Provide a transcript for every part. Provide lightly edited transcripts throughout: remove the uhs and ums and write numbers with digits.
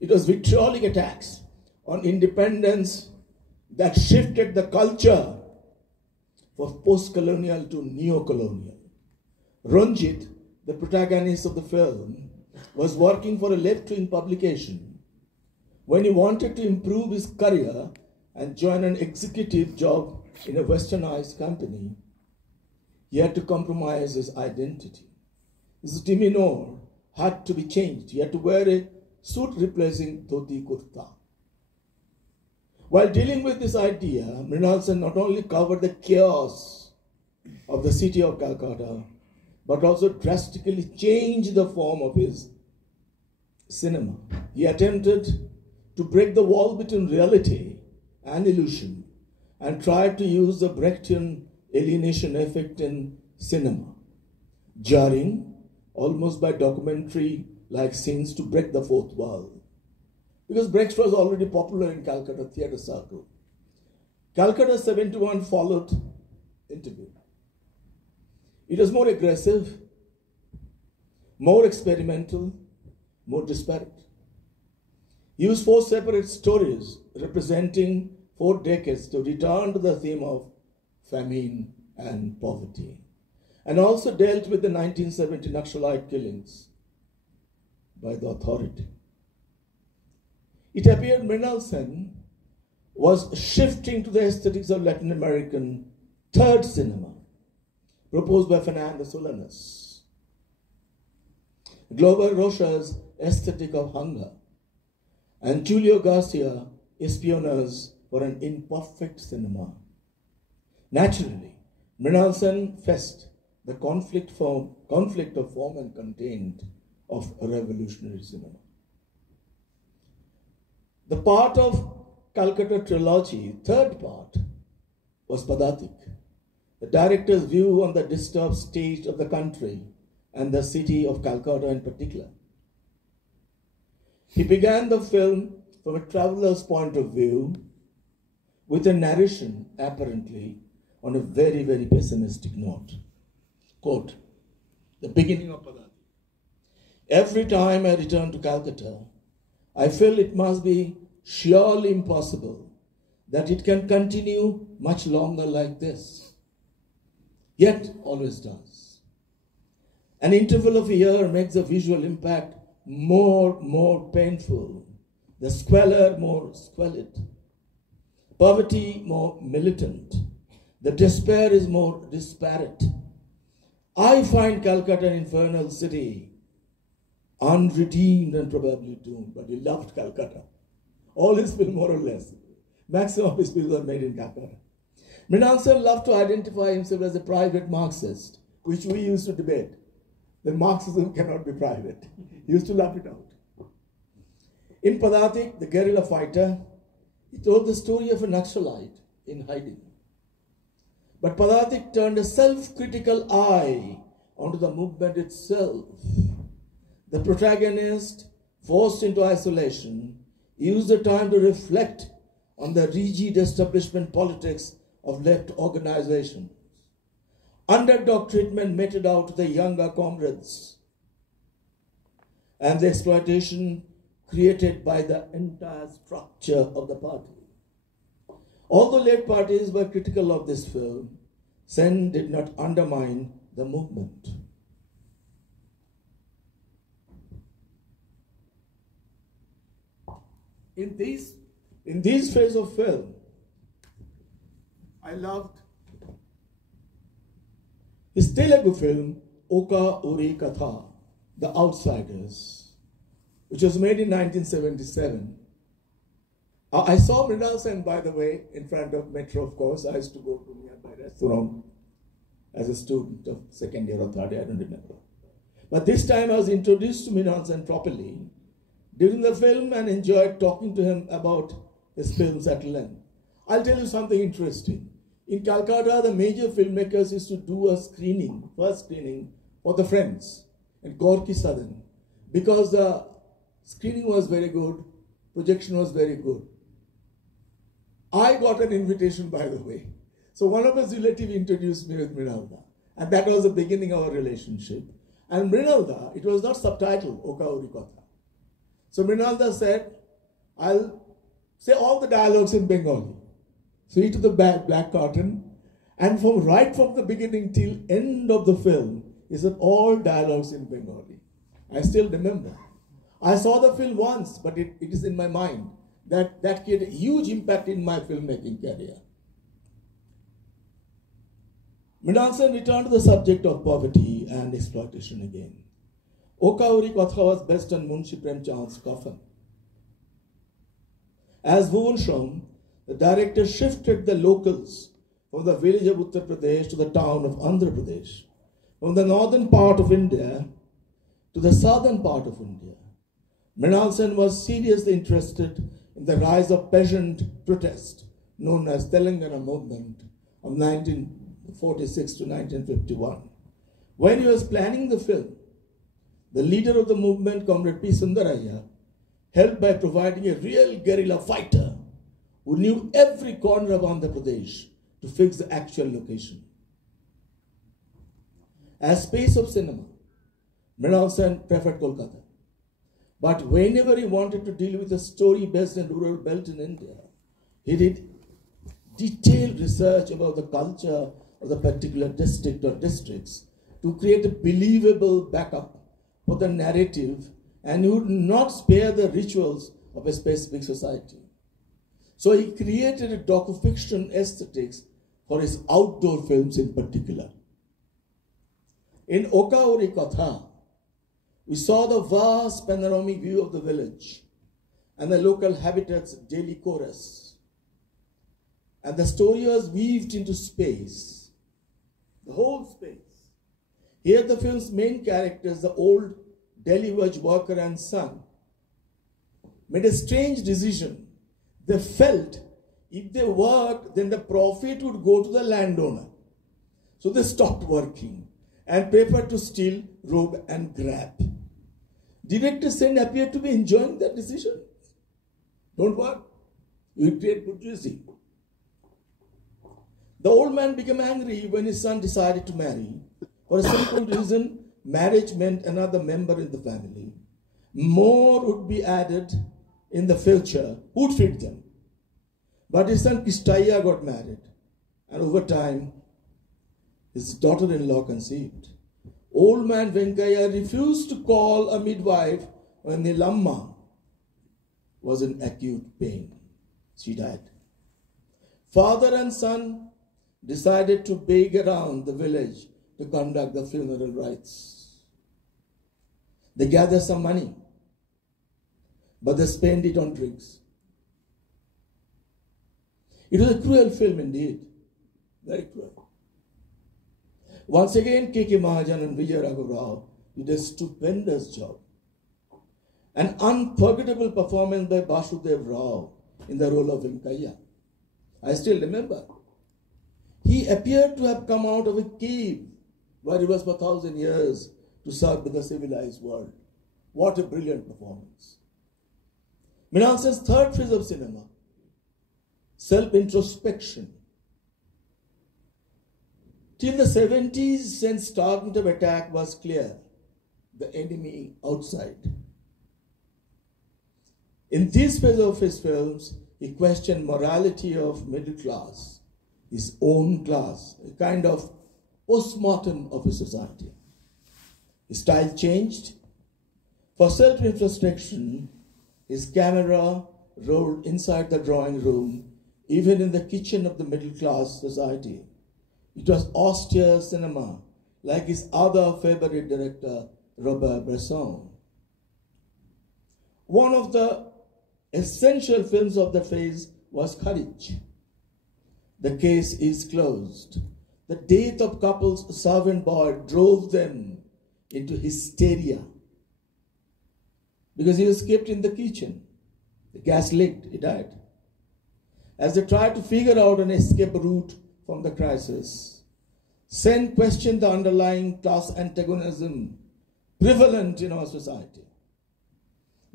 It was vitriolic attacks on independence that shifted the culture from post-colonial to neo-colonial. Ranjit, the protagonist of the film, was working for a left-wing publication. When he wanted to improve his career and join an executive job in a westernized company, he had to compromise his identity. His demeanor had to be changed. He had to wear a suit replacing dhoti kurta. While dealing with this idea, Mrinal Sen not only covered the chaos of the city of Calcutta, but also drastically changed the form of his cinema. He attempted to break the wall between reality and illusion and tried to use the Brechtian alienation effect in cinema, jarring, almost by documentary-like scenes to break the fourth wall. Because Brecht was already popular in Calcutta theatre circle. Calcutta 71 followed interview. It was more aggressive, more experimental, more disparate. He used 4 separate stories representing 4 decades to return to the theme of famine and poverty, and also dealt with the 1970 Naxalite killings by the authority. It appeared Mrinal Sen was shifting to the aesthetics of Latin American third cinema, proposed by Fernando Solanas. Glover Rocha's aesthetic of hunger, and Julio Garcia espionage for an imperfect cinema. Naturally, Mrinal Sen faced the conflict of form and content of a revolutionary cinema. The part of Calcutta trilogy, third part, was Padatik, the director's view on the disturbed state of the country and the city of Calcutta in particular. He began the film from a traveler's point of view with a narration apparently on a very, very pessimistic note. Quote, the beginning of Padatik. Every time I return to Calcutta, I feel it must be surely impossible that it can continue much longer like this. Yet always does. An interval of a year makes the visual impact more painful, the squalor more squalid, poverty more militant, the despair is more disparate. I find Calcutta an infernal city, unredeemed and probably doomed, but he loved Calcutta. All his films, more or less, maximum of his films are made in Calcutta. Mrinal Sen loved to identify himself as a private Marxist, which we used to debate. That Marxism cannot be private. He used to laugh it out. In Padatik, the guerrilla fighter, he told the story of a Naxalite in hiding. But Padatik turned a self-critical eye onto the movement itself. The protagonist, forced into isolation, used the time to reflect on the rigid establishment politics of left organizations. Underdog treatment meted out to the younger comrades, and the exploitation created by the entire structure of the party. Although late parties were critical of this film, Sen did not undermine the movement. In these phases of film, I loved his Telugu film, Oka Uri Katha, The Outsiders, which was made in 1977. I saw Mrinal Sen, by the way, in front of Metro, of course. I used to go to a nearby restaurant as a student of second year or third year, I don't remember. But this time I was introduced to Mrinal Sen properly during the film and enjoyed talking to him about his films at length. I'll tell you something interesting. In Calcutta, the major filmmakers used to do a screening, first screening, for the Friends in Gorky Southern, because the screening was very good, projection was very good. I got an invitation, by the way. So one of his relatives introduced me with Mrinalda, and that was the beginning of our relationship. And Mrinalda, it was not subtitled Oka Uri Katha. So Mrinal said, I'll say all the dialogues in Bengali. So he took the black curtain, and right from the beginning till end of the film, he said all dialogues in Bengali. I still remember. I saw the film once, but it is in my mind. That created a huge impact in my filmmaking career. Mrinal Sen returned to the subject of poverty and exploitation again. Okauri Kotha was based on Munshi Premchand's coffin. As Bhuvan shown, the director shifted the locals from the village of Uttar Pradesh to the town of Andhra Pradesh, from the northern part of India to the southern part of India. Mrinal Sen was seriously interested in the rise of peasant protest, known as Telangana movement of 1946 to 1951. When he was planning the film, the leader of the movement, Comrade P. Sundaraya, helped by providing a real guerrilla fighter who knew every corner of Andhra Pradesh to fix the actual location. As space of cinema, Mrinal Sen preferred Kolkata. But whenever he wanted to deal with a story based in rural belt in India, he did detailed research about the culture of the particular district or districts to create a believable backup for the narrative, and he would not spare the rituals of a specific society. So he created a docufiction aesthetics for his outdoor films in particular. In Okauri Katha, we saw the vast panoramic view of the village and the local habitats' daily chorus. And the story was weaved into space, the whole space. Here the film's main characters, the old Delhi wage worker and son, made a strange decision. They felt if they worked, then the profit would go to the landowner. So they stopped working and preferred to steal, rob and grab. Director Sen appeared to be enjoying that decision. Don't work, you will create bourgeoisie. The old man became angry when his son decided to marry. For a simple reason, marriage meant another member in the family. More would be added in the future. Who would feed them? But his son Kistaya got married, and over time, his daughter-in-law conceived. Old man Venkaya refused to call a midwife when Nilamma was in acute pain. She died. Father and son decided to beg around the village to conduct the funeral rites. They gathered some money, but they spent it on drinks. It was a cruel film indeed, very cruel. Once again, K.K. Mahajan and Vijay Raghav Rao did a stupendous job. An unforgettable performance by Basudev Rao in the role of Venkaya. I still remember. He appeared to have come out of a cave where he was for 1,000 years to serve with the civilized world. What a brilliant performance. Mrinal Sen's third phase of cinema, self-introspection. Till the 70s, Sen's target of attack was clear, the enemy outside. In this phase of his films, he questioned morality of middle class, his own class, a kind of post-mortem of a society. His style changed. For self-introspection, his camera rolled inside the drawing room, even in the kitchen of the middle-class society. It was austere cinema, like his other favorite director, Robert Bresson. One of the essential films of the phase was Courage. The case is closed. The death of couple's servant boy drove them into hysteria because he was kept in the kitchen. The gas leaked, he died. As they tried to figure out an escape route from the crisis, Sen questioned the underlying class antagonism prevalent in our society.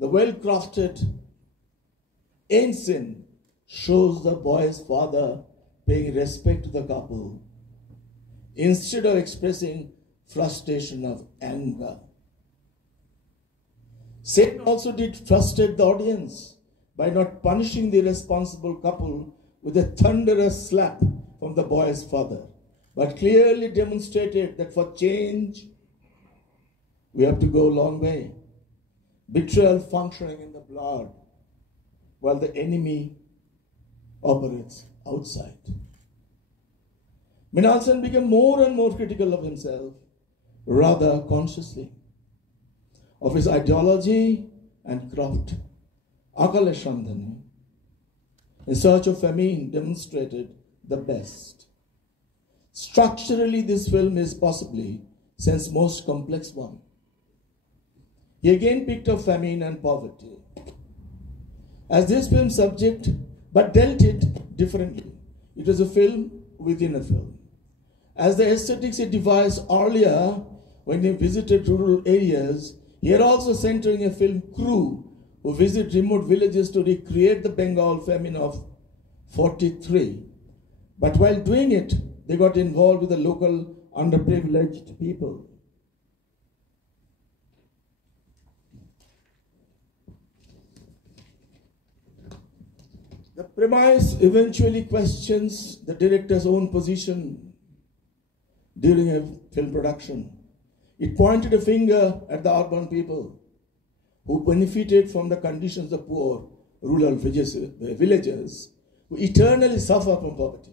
The well-crafted ensign shows the boy's father paying respect to the couple instead of expressing frustration of anger. Sen also did frustrate the audience by not punishing the irresponsible couple with a thunderous slap from the boy's father, but clearly demonstrated that for change, we have to go a long way. Betrayal functioning in the blood, while the enemy operates outside. Mrinal Sen became more and more critical of himself, rather consciously, of his ideology and craft. Akale Shandhani, In Search of Famine, demonstrated the best. Structurally, this film is possibly Sen's most complex one. He again picked up famine and poverty as this film's subject, but dealt it differently. It was a film within a film. As the aesthetics he devised earlier when he visited rural areas, here also centering a film crew who visit remote villages to recreate the Bengal famine of 43. But while doing it, they got involved with the local underprivileged people. The premise eventually questions the director's own position during a film production. It pointed a finger at the urban people who benefited from the conditions of poor rural villagers who eternally suffer from poverty.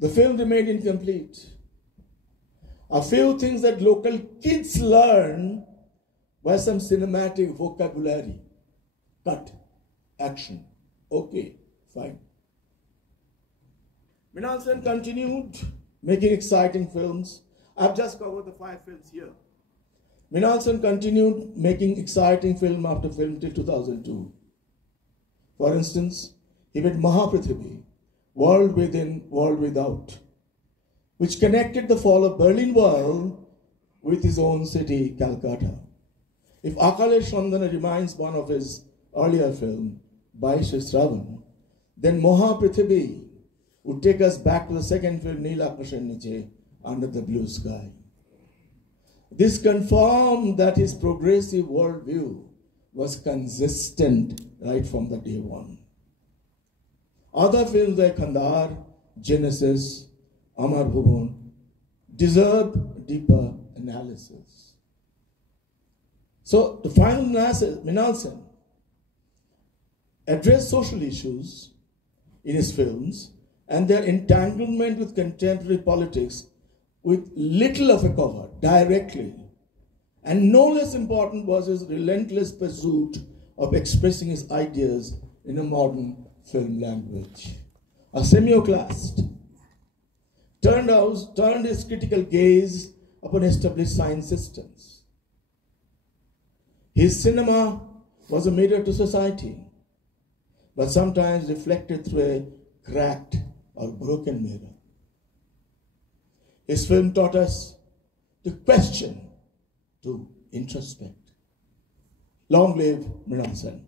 The film remained incomplete. A few things that local kids learn were some cinematic vocabulary. Cut, action, okay, fine. Mrinal Sen continued making exciting films. I've just covered the 5 films here. Mrinal Sen continued making exciting film after film till 2002. For instance, he made Mahaprithvi, World Within, World Without, which connected the fall of Berlin Wall with his own city, Calcutta. If Akale Shandhana reminds one of his earlier film, Baishe Shravan, then Mahaprithvi would take us back to the second film, Neela Akashan Niche, Under the Blue Sky. This confirmed that his progressive worldview was consistent right from the day one. Other films like Khandar, Genesis, Amar Bhuvan deserve deeper analysis. So the final analysis, Mrinal Sen addressed social issues in his films and their entanglement with contemporary politics with little of a cover, directly. And no less important was his relentless pursuit of expressing his ideas in a modern film language. A semioclast turned his critical gaze upon established science systems. His cinema was a mirror to society, but sometimes reflected through a cracked or broken mirror. His film taught us to question, to introspect. Long live Mrinal Sen.